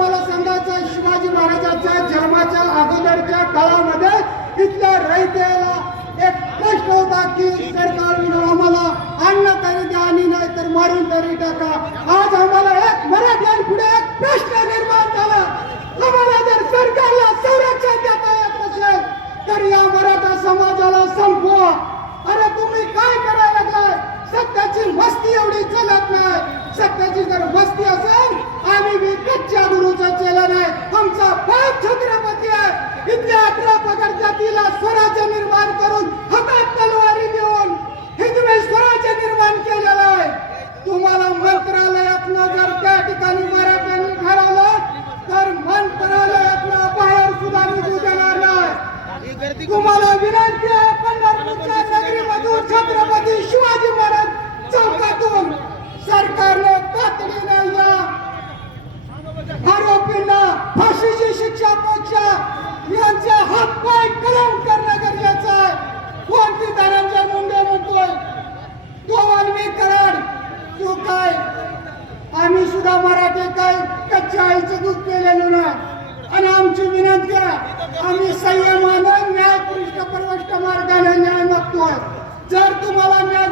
तुम्हाला सांगायचं आहे, शिवाजी महाराजांच्या जन्माच्या अगोदरच्या काळामध्ये इथल्या रयतेला एक प्रश्न होता की सरकार आम्हाला अन्न तरी द्या आणि नाही तर मारून तरी टाका. आज आम्हाला एक मराठ्यांपुढे एक प्रश्न निर्माण झाला. आम्हाला जर सरकारला संरक्षण देता येत नसेल तर या मराठा समाजाला संपवा. अरे तुम्ही काय करायला काय सत्याची मस्ती एवढी चालत नाही. सत्याची जर मस्ती असेल आम्ही बी कच्च्या गुरुचं केलं नाही आमचा बाप छत्रपती आहे. इथल्या अठरा पगड जातीला स्वराज्य निर्माण करून हातात तलवारी देऊन हिंदवी स्वराज्य निर्माण केलेलं आहे. तुम्हाला मंत्रालयातनं जर त्या ठिकाणी मराठ्यांनी ठरवलं तर मंत्रालयातनं बाहेर सुद्धा निघू देणार नाही. तुम्हाला विनंती आहे पंढरपूरच्या नगरीमधून सुद्धा मराठी काय कच्च्या आईचं दूध केलेलं ना आणि आमची विनंती आहे आम्ही संयमानं न्यायपृष्ठ प्रवष्ट मार्गाने न्याय मागतोय. जर तुम्हाला न्याय